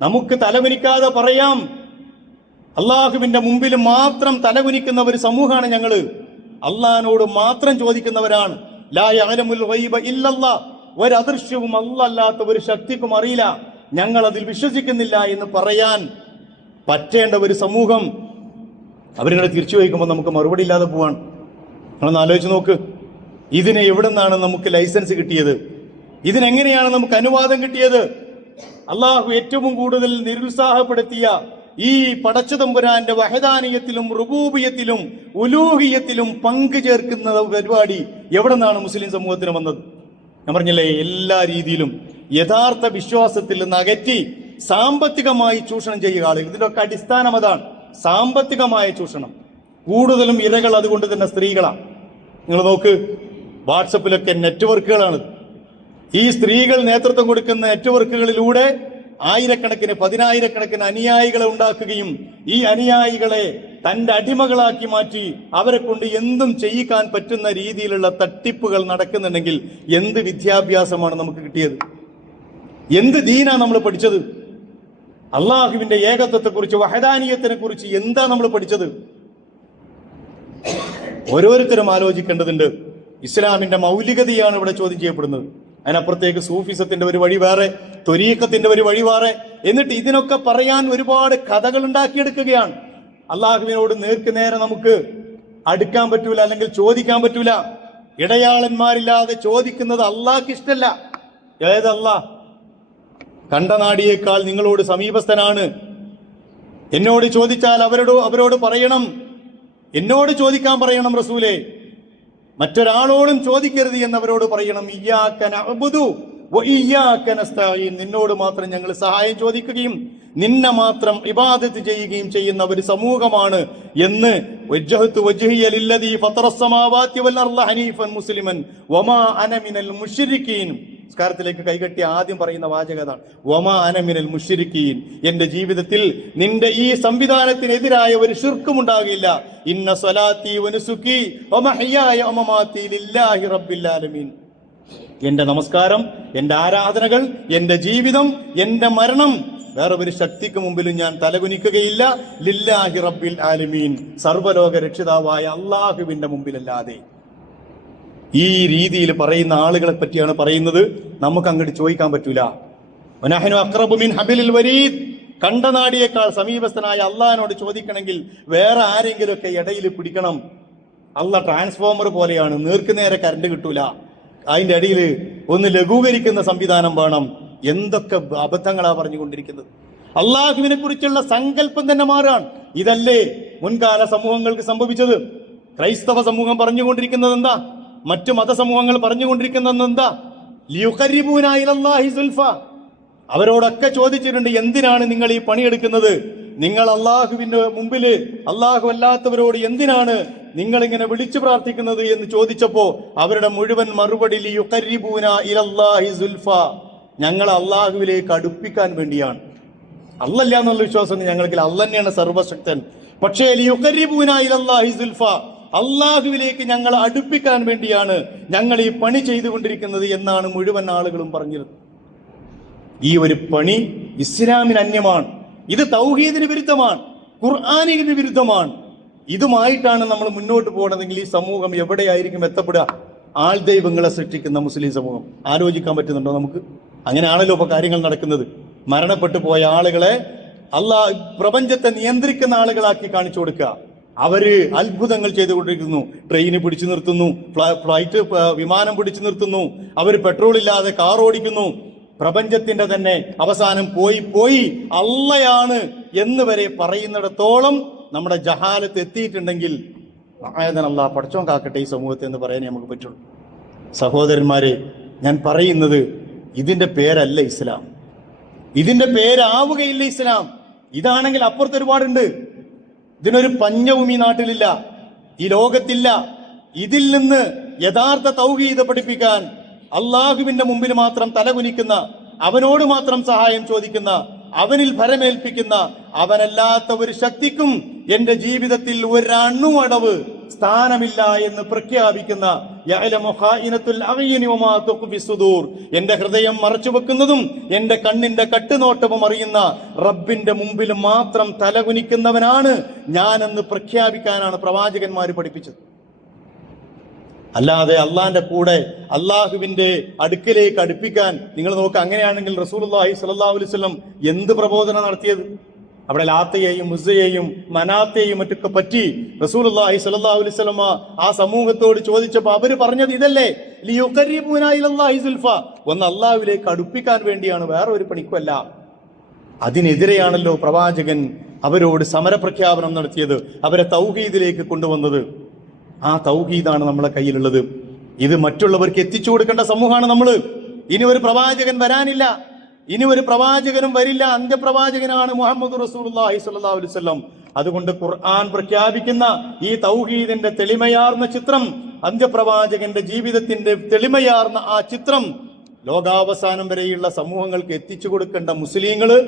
നമുക്ക് തലകുനിക്കാതെ പറയാം, അള്ളാഹുവിന്റെ മുമ്പിൽ മാത്രം തലകുനിക്കുന്ന ഒരു സമൂഹമാണ് ഞങ്ങള്. അള്ളാഹിനോട് മാത്രം ചോദിക്കുന്നവരാണ്. ലാ യഅലമുൽ ഗൈബ ഇല്ലല്ലാഹ്, ഒരു അദൃശ്യവും അല്ലാത്ത ഒരു ശക്തിക്കും അറിയില്ല, ഞങ്ങൾ അതിൽ വിശ്വസിക്കുന്നില്ല എന്ന് പറയാൻ പറ്റേണ്ട ഒരു സമൂഹം അവരിങ്ങനെ തിരിച്ചു വയ്ക്കുമ്പോൾ നമുക്ക് മറുപടി ഇല്ലാതെ പോവാണ്. നമ്മളൊന്ന് ആലോചിച്ച് നോക്ക്, ഇതിനെ എവിടെ നിന്നാണ് നമുക്ക് ലൈസൻസ് കിട്ടിയത്? ഇതിനെങ്ങനെയാണ് നമുക്ക് അനുവാദം കിട്ടിയത്? അള്ളാഹു ഏറ്റവും കൂടുതൽ നിരുത്സാഹപ്പെടുത്തിയ ഈ പടച്ചതമ്പുരാന്റെ വഹദാനിയത്തിലും റുബൂബിയത്തിലും ഉലൂഹിയത്തിലും പങ്കു ചേർക്കുന്ന പരിപാടി എവിടെ നിന്നാണ് മുസ്ലിം സമൂഹത്തിന് വന്നത്? ഞാൻ പറഞ്ഞില്ലേ, എല്ലാ രീതിയിലും യഥാർത്ഥ വിശ്വാസത്തിൽ നിന്ന് അകറ്റി സാമ്പത്തികമായി ചൂഷണം ചെയ്യുക ആളുകൾ. ഇതിലൊക്കെ അടിസ്ഥാനം അതാണ്, സാമ്പത്തികമായ ചൂഷണം. കൂടുതലും ഇരകൾ അതുകൊണ്ട് തന്നെ സ്ത്രീകളാണ്. നിങ്ങൾ നോക്ക്, വാട്സപ്പിലൊക്കെ നെറ്റ്വർക്കുകളാണ്. ഈ സ്ത്രീകൾ നേതൃത്വം കൊടുക്കുന്ന നെറ്റ്വർക്കുകളിലൂടെ ആയിരക്കണക്കിന്, പതിനായിരക്കണക്കിന് അനുയായികളെ ഉണ്ടാക്കുകയും ഈ അനുയായികളെ തന്റെ അടിമകളാക്കി മാറ്റി അവരെ കൊണ്ട് എന്തും ചെയ്യിക്കാൻ പറ്റുന്ന രീതിയിലുള്ള തട്ടിപ്പുകൾ നടക്കുന്നുണ്ടെങ്കിൽ എന്ത് വിദ്യാഭ്യാസമാണ് നമുക്ക് കിട്ടിയത്? എന്ത് ദീനാ നമ്മൾ പഠിച്ചത്? അള്ളാഹുവിന്റെ ഏകത്വത്തെക്കുറിച്ച്, വഹദാനിയത്തിനെ കുറിച്ച് എന്താ നമ്മൾ പഠിച്ചത്? ഓരോരുത്തരും ആലോചിക്കേണ്ടതുണ്ട്. ഇസ്ലാമിന്റെ മൗലികതയാണ് ഇവിടെ ചോദ്യം ചെയ്യപ്പെടുന്നത്. അതിനപ്പുറത്തേക്ക് സൂഫിസത്തിന്റെ ഒരു വഴി വേറെ, ത്വരീഖത്തിന്റെ ഒരു വഴി വേറെ. എന്നിട്ട് ഇതിനൊക്കെ പറയാൻ ഒരുപാട് കഥകൾ ഉണ്ടാക്കിയെടുക്കുകയാണ്. അള്ളാഹുവിനോട് നേർക്ക് നേരെ നമുക്ക് അടുക്കാൻ പറ്റൂല, അല്ലെങ്കിൽ ചോദിക്കാൻ പറ്റൂല. ഇടയാളന്മാരില്ലാതെ ചോദിക്കുന്നത് അള്ളാഹ്ക്ക് ഇഷ്ടല്ല. ഏതല്ലാഹ്? കണ്ടനാടിയേക്കാൾ നിങ്ങളോട് സമീപസ്ഥനാണ്. എന്നോട് ചോദിച്ചാൽ അവരോട് പറയണം, എന്നോട് ചോദിക്കാൻ പറയണം റസൂലേ, മറ്റൊരാളോടും ചോദിക്കരുത് എന്നവരോട് പറയണം. ഇയ്യാക നഅ്ബുദു വ ഇയ്യാക നസ്തഈൻ, നിന്നോട് മാത്രം ഞങ്ങൾ സഹായം ചോദിക്കുകയും നിന്നെ മാത്രം ഇബാദത്ത് ചെയ്യുകയും ചെയ്യുന്ന ഒരു സമൂഹമാണ് എന്ന്. വജ്ജഹ്തു വജ്ഹിയ ലില്ലദീ ഫത്തറസ് സമാവാതി വൽ അർള ഹനീഫൻ മുസ്ലിമൻ വമാ അന മിനൽ മുശ്രിക്കീൻ. സ്കാരത്തിലേക്ക് കൈകെട്ടി ആദ്യം പറയുന്ന വാചകതാണ് വമാ അന മിനൽ മുശ്രിക്കീൻ. എന്റെ ജീവിതത്തിൽ നിന്റെ ഈ സംവിധാനത്തിനെതിരായ ഒരു ശിർക്കും ഉണ്ടാകില്ല. ഇന്ന സ്വലാത്തി വനുസുക്കി വമഹ്യായ വമമാതി ലില്ലാഹി റബ്ബിൽ ആലമീൻ. എന്റെ നമസ്കാരം, എന്റെ ആരാധനകൾ, എന്റെ ജീവിതം, എന്റെ മരണം വേറെ ഒരു ശക്തിക്ക് മുമ്പിലും ഞാൻ തലകുനിക്കുകയില്ല. ലില്ലാഹി റബ്ബിൽ ആലമീൻ, സർവ്വലോക രക്ഷിതാവായ അള്ളാഹുവിന്റെ മുമ്പിലല്ലാതെ. ഈ രീതിയിൽ പറയുന്ന ആളുകളെ പറ്റിയാണ് പറയുന്നത്. നമുക്ക് അങ്ങോട്ട് ചോദിക്കാൻ പറ്റൂല. വനഹ്നു അഖ്റബു മിൻ ഹബിലിൽ വരീദ്, കണ്ടനാടിയേക്കാൾ സമീപസ്ഥനായ അള്ളാഹിനോട് ചോദിക്കണമെങ്കിൽ വേറെ ആരെങ്കിലുമൊക്കെ ഇടയിൽ പിടിക്കണം. അള്ളാഹ് ട്രാൻസ്ഫോമർ പോലെയാണ്, നേർക്കുനേരെ കറണ്ട് കിട്ടൂല. അതിന്റെ ഇടയിൽ ഒന്ന് ലഘൂകരിക്കുന്ന സംവിധാനം വേണം. എന്തൊക്കെ അബദ്ധങ്ങളാ പറഞ്ഞുകൊണ്ടിരിക്കുന്നത്. അള്ളാഹുവിനെ കുറിച്ചുള്ള സങ്കല്പം തന്നെ മാറാണ്. ഇതല്ലേ മുൻകാല സമൂഹങ്ങൾക്ക് സംഭവിച്ചത്? ക്രൈസ്തവ സമൂഹം പറഞ്ഞുകൊണ്ടിരിക്കുന്നത് എന്താ? മറ്റു മതസമൂഹങ്ങൾ പറഞ്ഞുകൊണ്ടിരിക്കുന്നത് എന്താ? ലിയുഖരിബൂന ഇലല്ലാഹി സുൽഫ, അവരോടൊക്കെ ചോദിച്ചിട്ടുണ്ട്, എന്തിനാണ് നിങ്ങൾ ഈ പണിയെടുക്കുന്നത്? നിങ്ങൾ അള്ളാഹുവിന്റെ മുമ്പില് അള്ളാഹു അല്ലാത്തവരോട് എന്തിനാണ് നിങ്ങൾ ഇങ്ങനെ വിളിച്ചു പ്രാർത്ഥിക്കുന്നത് എന്ന് ചോദിച്ചപ്പോ അവരുടെ മുഴുവൻ മറുപടി ലിയുഖർരിബൂന ഇലല്ലാഹി സുൽഫ, ഞങ്ങൾ അള്ളാഹുവിലേക്ക് അടുപ്പിക്കാൻ വേണ്ടിയാണ്. അല്ലല്ല എന്നുള്ള വിശ്വാസം ഞങ്ങൾക്ക്, അല്ല തന്നെയാണ് സർവശക്തൻ. പക്ഷേ ലിയുഖർരിബൂന ഇലല്ലാഹി സുൽഫ, അള്ളാഹുവിലേക്ക് ഞങ്ങൾ അടുപ്പിക്കാൻ വേണ്ടിയാണ് ഞങ്ങൾ ഈ പണി ചെയ്തുകൊണ്ടിരിക്കുന്നത് എന്നാണ് മുഴുവൻ ആളുകളും പറഞ്ഞിരുന്നത്. ഈ ഒരു പണി ഇസ്ലാമിന് അന്യമാണ്. ഇത് തൗഹീദിന് വിരുദ്ധമാണ്, ഖുർആനിന് വിരുദ്ധമാണ്. ഇതുമായിട്ടാണ് നമ്മൾ മുന്നോട്ട് പോകണമെങ്കിൽ ഈ സമൂഹം എവിടെയായിരിക്കും എത്തപ്പെടുക? ആൾ ദൈവങ്ങളെ സൃഷ്ടിക്കുന്ന മുസ്ലിം സമൂഹം. ആലോചിക്കാൻ പറ്റുന്നുണ്ടോ നമുക്ക്? അങ്ങനെയാണല്ലോ ഇപ്പൊ കാര്യങ്ങൾ നടക്കുന്നത്. മരണപ്പെട്ടു പോയ ആളുകളെ പ്രപഞ്ചത്തെ നിയന്ത്രിക്കുന്ന ആളുകളാക്കി കാണിച്ചു കൊടുക്കുക. അവര് അത്ഭുതങ്ങൾ ചെയ്തുകൊണ്ടിരിക്കുന്നു. ട്രെയിന് പിടിച്ചു നിർത്തുന്നു, ഫ്ലൈറ്റ് വിമാനം പിടിച്ചു നിർത്തുന്നു, അവർ പെട്രോൾ ഇല്ലാതെ കാർ ഓടിക്കുന്നു. പ്രപഞ്ചത്തിന്റെ തന്നെ അവസാനം പോയി അള്ളയാണ് എന്ന് വരെ പറയുന്നിടത്തോളം നമ്മുടെ ജഹാലത്ത് എത്തിയിട്ടുണ്ടെങ്കിൽ അല്ലാഹ് പടച്ചോൻ കാക്കട്ടെ ഈ സമൂഹത്തെ എന്ന് പറയാനേ നമുക്ക് പറ്റുള്ളൂ. സഹോദരന്മാരെ, ഞാൻ പറയുന്നത് ഇതിന്റെ പേരല്ല ഇസ്ലാം, ഇതിന്റെ പേരാവുകയില്ല ഇസ്ലാം. ഇതാണെങ്കിൽ അപ്പുറത്ത് ഒരുപാടുണ്ട്. ഇതിനൊരു പഞ്ഞവും ഈ നാട്ടിലില്ല, ഈ ലോകത്തില്ല. ഇതിൽ നിന്ന് യഥാർത്ഥ തൗഹീദ് പഠിപ്പിക്കാൻ, അള്ളാഹുവിന്റെ മുമ്പിൽ മാത്രം തലകുനിക്കുന്ന, അവനോട് മാത്രം സഹായം ചോദിക്കുന്ന, അവനിൽ ഭരമേൽപ്പിക്കുന്ന, അവനല്ലാത്ത ഒരു ശക്തിക്കും എന്റെ ജീവിതത്തിൽ ഒരണുവടവ് സ്ഥാനമില്ല എന്ന് പ്രഖ്യാപിക്കുന്ന, എന്റെ ഹൃദയം മറച്ചു വെക്കുന്നതും എന്റെ കണ്ണിന്റെ കട്ടുനോട്ടവും അറിയുന്ന റബ്ബിന്റെ മുമ്പിൽ മാത്രം തലകുനിക്കുന്നവനാണ് ഞാനെന്ന് പ്രഖ്യാപിക്കാനാണ് പ്രവാചകന്മാർ പഠിപ്പിച്ചത്. അല്ലാതെ അള്ളാന്റെ കൂടെ അള്ളാഹുവിന്റെ അടുക്കലേക്ക് അടുപ്പിക്കാൻ നിങ്ങൾ നോക്കുക. അങ്ങനെയാണെങ്കിൽ റസൂലുള്ളാഹി സ്വല്ലല്ലാഹു അലൈഹി വസല്ലം എന്ത് പ്രബോധനം നടത്തിയത്? അവിടെ ലാത്തയെയും മുസ്സയെയും മനാത്തെയും മറ്റൊക്കെ പറ്റി റസൂലുള്ളാഹി സ്വല്ലല്ലാഹു അലൈഹി വസല്ലം ആ സമൂഹത്തോട് ചോദിച്ചപ്പോൾ അവര് പറഞ്ഞത് ഇതല്ലേ, ലിയുഖർരിബൂന ഇലല്ലാഹി സുൽഫ, ഒന്ന് അള്ളാഹുവിലേക്ക് അടുപ്പിക്കാൻ വേണ്ടിയാണ്, വേറെ ഒരു പണിക്കുമല്ല. അതിനെതിരെയാണല്ലോ പ്രവാചകൻ അവരോട് സമരപ്രഖ്യാപനം നടത്തിയത്, അവരെ തൗഹീദിലേക്ക് കൊണ്ടുവന്നത്. ആ തൗഹീദാണ് നമ്മളെ കയ്യിലുള്ളത്. ഇത് മറ്റുള്ളവർക്ക് എത്തിച്ചു കൊടുക്കേണ്ട സമൂഹമാണ് നമ്മൾ. ഇനി ഒരു പ്രവാചകൻ വരാനില്ല, ഇനി ഒരു പ്രവാചകനും വരില്ല. അന്ത്യപ്രവാചകനാണ് മുഹമ്മദ് റസൂലുള്ളാഹി സ്വല്ലല്ലാഹു അലൈഹി വസല്ലം. അതുകൊണ്ട് ഖുർആൻ പ്രഖ്യാപിക്കുന്ന ഈ തൗഹീദിന്റെ തെളിമയാർന്ന ചിത്രം, അന്ത്യപ്രവാചകന്റെ ജീവിതത്തിന്റെ തെളിമയാർന്ന ആ ചിത്രം ലോകാവസാനം വരെയുള്ള സമൂഹങ്ങൾക്ക് എത്തിച്ചു കൊടുക്കേണ്ട മുസ്ലിങ്ങള്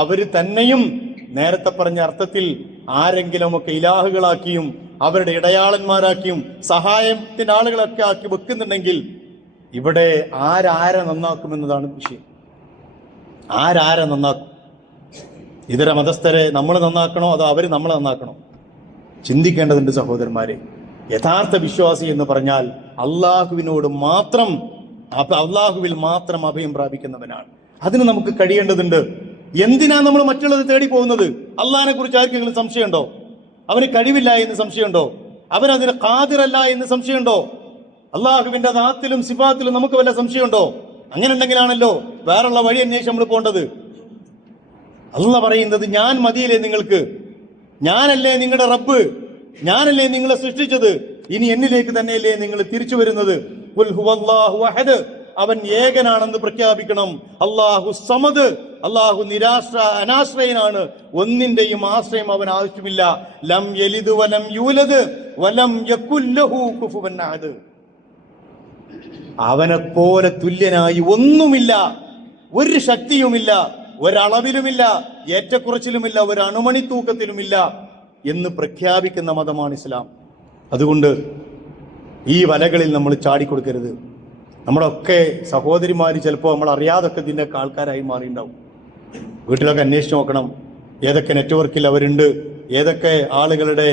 അവര് തന്നെയും നേരത്തെ പറഞ്ഞ അർത്ഥത്തിൽ ആരെങ്കിലുമൊക്കെ ഇലാഹുകളാക്കിയും അവരുടെ ഇടയാളന്മാരാക്കിയും സഹായത്തിന്റെ ആളുകളൊക്കെ ആക്കി വെക്കുന്നുണ്ടെങ്കിൽ ഇവിടെ ആരാരെ നന്നാക്കുമെന്നതാണ് വിഷയം. ആരാരെ നന്നാക്കും? ഇതര മതസ്ഥരെ നമ്മൾ നന്നാക്കണോ അതോ അവർ നമ്മളെ നന്നാക്കണോ? ചിന്തിക്കേണ്ടതുണ്ട് സഹോദരന്മാരെ. യഥാർത്ഥ വിശ്വാസി എന്ന് പറഞ്ഞാൽ അള്ളാഹുവിനോട് മാത്രം, അള്ളാഹുവിൽ മാത്രം അഭയം പ്രാപിക്കുന്നവനാണ്. അതിന് നമുക്ക് കഴിയേണ്ടതുണ്ട്. എന്തിനാ നമ്മൾ മറ്റുള്ളത് തേടി പോകുന്നത്? അള്ളാഹിനെ കുറിച്ച് ആർക്കെങ്കിലും സംശയമുണ്ടോ? അവന് കഴിവില്ല എന്ന് സംശയമുണ്ടോ? അവനതിന് ഖാദിറല്ല എന്ന് സംശയമുണ്ടോ? അള്ളാഹുവിന്റെ ദാത്തിലും സിഫാത്തിലും നമുക്ക് വല്ല സംശയമുണ്ടോ? അങ്ങനെ ഉണ്ടെങ്കിലാണല്ലോ വേറുള്ള വഴി അന്വേഷിച്ച് നമ്മൾ പോകേണ്ടത്. അള്ളാഹ് പറയുന്നത്, ഞാൻ മതിയില്ലേ നിങ്ങൾക്ക്? ഞാനല്ലേ നിങ്ങളുടെ റബ്ബ്? ഞാനല്ലേ നിങ്ങളെ സൃഷ്ടിച്ചത്? ഇനി എന്നിലേക്ക് തന്നെയല്ലേ നിങ്ങൾ തിരിച്ചു വരുന്നത്? ഖുൽ ഹുവല്ലാഹു അഹദ്, അവൻ ഏകനാണെന്ന് പ്രഖ്യാപിക്കണം. അല്ലാഹു സമദ്, അല്ലാഹു അനാശ്രയനാണ്, ഒന്നിന്റെയും ആശ്രയം അവൻ ആവശ്യമില്ല. ലം യലിദ് വലം യൂലദ് വലം യകുൽ ലഹു കുഫുവൻ അഹദ്, അവനെ പോലെ തുല്യനായി ഒന്നുമില്ല, ഒരു ശക്തിയുമില്ല, ഒരളവിലുമില്ല, ഏറ്റക്കുറച്ചിലുമില്ല, ഒരു അണുമണി തൂക്കത്തിലുമില്ല എന്ന് പ്രഖ്യാപിക്കുന്ന മതമാണ് ഇസ്ലാം. അതുകൊണ്ട് ഈ വലകളിൽ നമ്മൾ ചാടിക്കൊടുക്കരുത്. നമ്മളൊക്കെ സഹോദരിമാര് ചിലപ്പോൾ നമ്മൾ അറിയാതൊക്കെ ഇതിൻ്റെ ആൾക്കാരായി മാറിയിട്ടുണ്ടാവും. വീട്ടിലൊക്കെ അന്വേഷിച്ച് നോക്കണം ഏതൊക്കെ നെറ്റ്വർക്കിൽ അവരുണ്ട്, ഏതൊക്കെ ആളുകളുടെ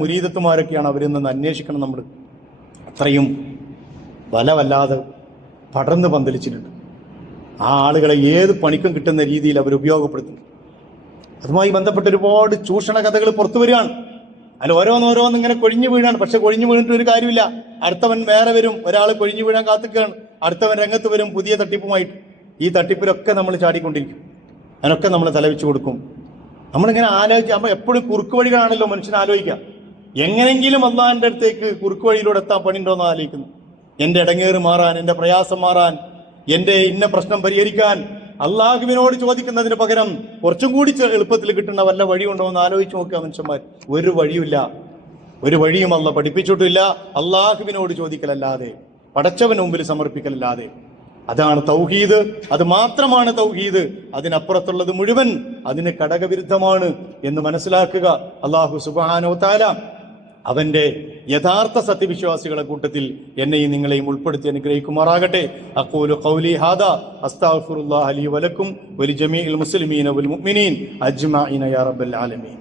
മുരീദത്തുമാരൊക്കെയാണ് അവരെന്ന് അന്വേഷിക്കണം. നമ്മൾ അത്രയും വല്ലാതെ പടർന്ന് പന്തലിച്ചിട്ടുണ്ട്. ആ ആളുകളെ ഏത് പണിക്കും കിട്ടുന്ന രീതിയിൽ അവർ ഉപയോഗപ്പെടുത്തുന്നു. അതുമായി ബന്ധപ്പെട്ട ഒരുപാട് ചൂഷണ കഥകൾ പുറത്തു വരികയാണ്. അതിൽ ഓരോന്നോരോന്ന് ഇങ്ങനെ കൊഴിഞ്ഞു വീഴാണ്. പക്ഷെ കൊഴിഞ്ഞു വീണിട്ട് ഒരു കാര്യമില്ല. അടുത്തവൻ വേറെ വരും, ഒരാൾ കൊഴിഞ്ഞു വീഴാൻ കാത്തിക്കുകയാണ്, അടുത്തവൻ രംഗത്ത് വരും പുതിയ തട്ടിപ്പുമായിട്ട്. ഈ തട്ടിപ്പിലൊക്കെ നമ്മൾ ചാടിക്കൊണ്ടിരിക്കും, അതിനൊക്കെ നമ്മൾ തലവെച്ച് കൊടുക്കും. നമ്മളിങ്ങനെ ആലോചിക്കുക, എപ്പോഴും കുറുക്ക് വഴികളാണല്ലോ മനുഷ്യൻ ആലോചിക്കുക. എങ്ങനെങ്കിലും അള്ളാഹിന്റെ അടുത്തേക്ക് കുറുക്ക് വഴിയിലൂടെ എത്താൻ പണിയുണ്ടോന്ന് ആലോചിക്കുന്നു. എന്റെ ഇടങ്ങേറ് മാറാൻ, എന്റെ പ്രയാസം മാറാൻ, എന്റെ ഇന്ന പ്രശ്നം പരിഹരിക്കാൻ അള്ളാഹുവിനോട് ചോദിക്കുന്നതിന് പകരം കുറച്ചും കൂടി എളുപ്പത്തിൽ കിട്ടുന്ന വല്ല വഴിയുണ്ടോ എന്ന് ആലോചിച്ച് നോക്കുക മനുഷ്യന്മാർ. ഒരു വഴിയുമില്ല, ഒരു വഴിയും അല്ല പഠിപ്പിച്ചിട്ടില്ല. അള്ളാഹുവിനോട് ചോദിക്കലല്ലാതെ, പടച്ചവന് മുമ്പിൽ സമർപ്പിക്കലല്ലാതെ. അതാണ് തൗഹീദ്, അത് മാത്രമാണ് തൗഹീദ്. അതിനപ്പുറത്തുള്ളത് മുഴുവൻ അതിന് ഘടകവിരുദ്ധമാണ് എന്ന് മനസ്സിലാക്കുക. അല്ലാഹു സുബ്ഹാനഹു വ തആല അവന്റെ യഥാർത്ഥ സത്യവിശ്വാസികളെ കൂട്ടത്തിൽ എന്നെയും നിങ്ങളെയും ഉൾപ്പെടുത്തി അനുഗ്രഹിക്കുമാറാകട്ടെ. അഖൂലു ഖൗലി ഹാദാ അസ്തഗ്ഫിറുല്ലാഹ ലി വലക്കും വലിജമീഇൽ മുസ്ലിമീന വൽ മുഅ്മിനീൻ അജ്മഈന യാ റബ്ബൽ ആലമീൻ.